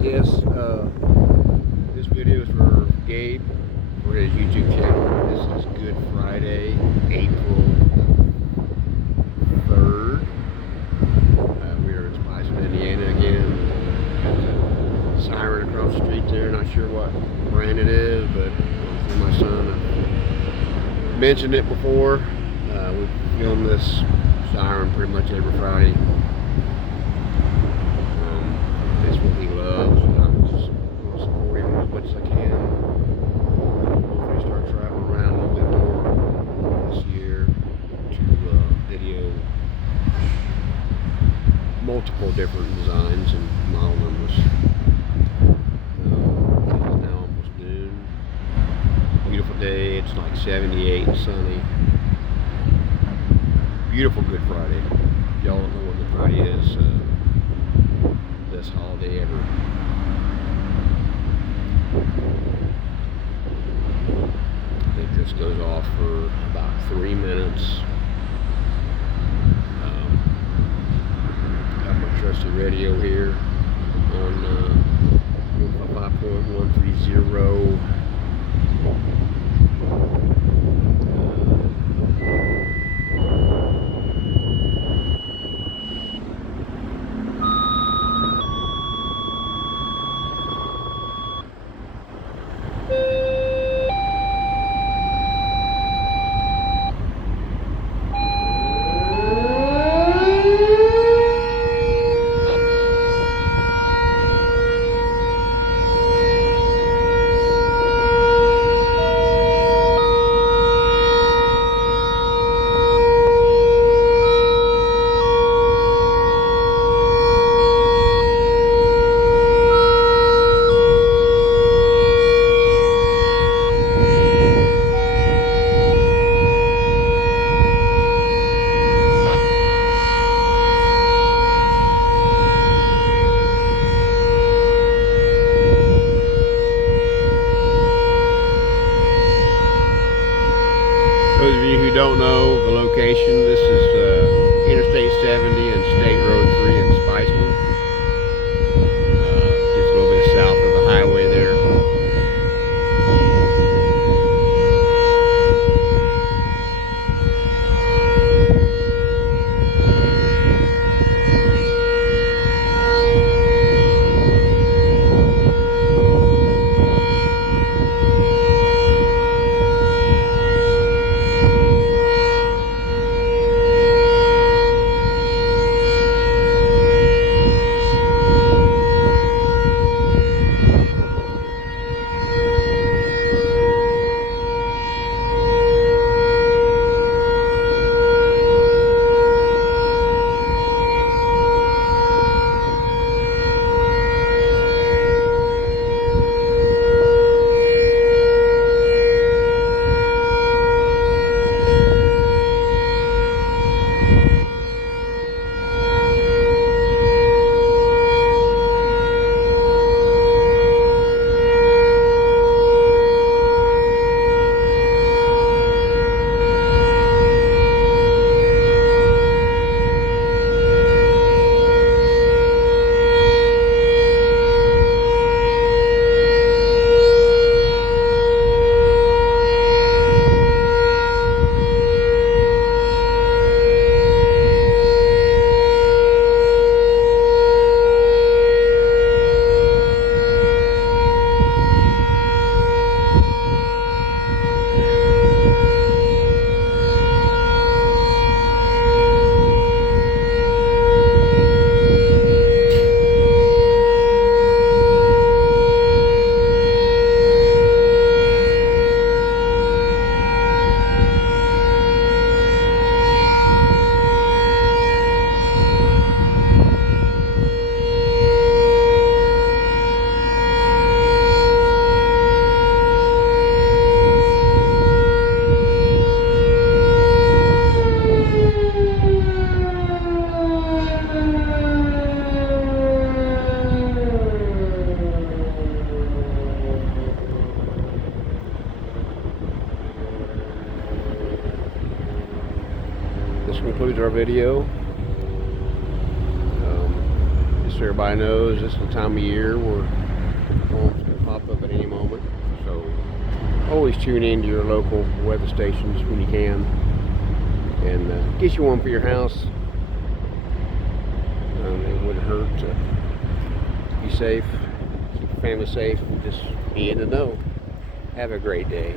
Yes, this video is for Gabe for his YouTube channel. This is Good Friday, April 3rd. We are in Spiceland, Indiana again. Got the Siren across the street there. Not sure what brand it is, but my son mentioned it before. We film this Siren pretty much every Friday. That's what he loves. I'm just going to support him as much as I can. Hopefully start traveling around a little bit more this year to video multiple different designs and model numbers. It's now almost noon. Beautiful day. It's like 78 and sunny. Beautiful Good Friday. Y'all don't know what Good Friday is. Best holiday ever. I think this goes off for about 3 minutes. Got my trusty radio here on 5.130. Those of you who don't know the location, this is Interstate 70 and State Road 3 in Spiceland. Just a little bit south of the highway there. This concludes our video. Just everybody knows this is the time of year where storms can pop up at any moment. So always tune in to your local weather stations when you can, and get you one for your house. It wouldn't hurt to be safe, keep your family safe, just be in the know. Have a great day.